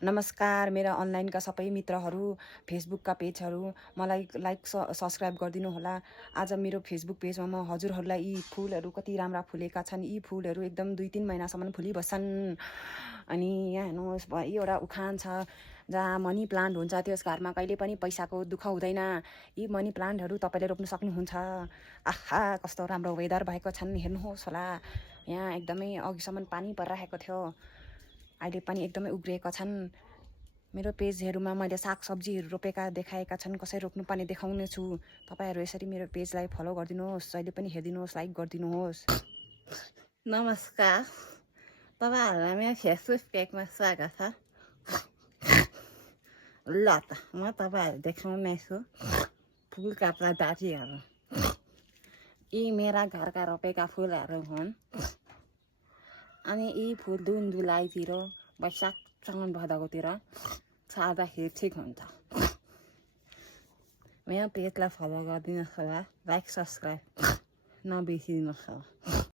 नमस्कार मेरा अनलाइनका सबै मित्रहरू, फेसबुकका पेजहरू मलाई लाइक सब्स्क्राइब गरिदिनु होला। आज मेरो फेसबुक पेजमा म हजुरहरूलाई यी फुलहरू कति राम्रा फुलेका छन्। यी फुलहरू एकदम 2-3 महिनासम्म फुलिबस्छन्। अनि यहाँ हेर्नुहोस् एउटा उखान छ, जहाँ मनी प्लान्ट हुन्छ त्यस घरमा कहिले पनि पैसाको दुःख हुँदैन। यी मनी प्लान्टहरू तपाईँले रोप्न सक्नुहुन्छ। आहा कस्तो राम्रो वेदर भएको छन्, हेर्नुहोस् होला। यहाँ एकदमै अघिसम्म पानी परिरहेको थियो, अहिले पनि एकदमै उग्रिएका छन्। मेरो पेजहरूमा मैले सागसब्जीहरू रोपेका देखाएका छन्, कसरी रोप्नुपर्ने देखाउने छु। तपाईँहरू यसरी मेरो पेजलाई फलो गरिदिनुहोस्, जहिले पनि हेरिदिनुहोस्, लाइक गरिदिनुहोस्। नमस्कार, तपाईँहरूलाई मेरो फेसबुक पेजमा स्वागत छ। ल त म तपाईँहरू देखाउने छु फुलका प्रजातिहरू। यी मेरा घरका रोपेका फुलहरू हुन्। अनि यी फुल जुन जुलाईतिर वैशाखसम्म भदौतिर छर्दाखेरि ठिक हुन्छ। मेरो पेजलाई फलो गरिदिनुहोस् होला, लाइक सब्सक्राइब नबिर्सिनुहोस् होला।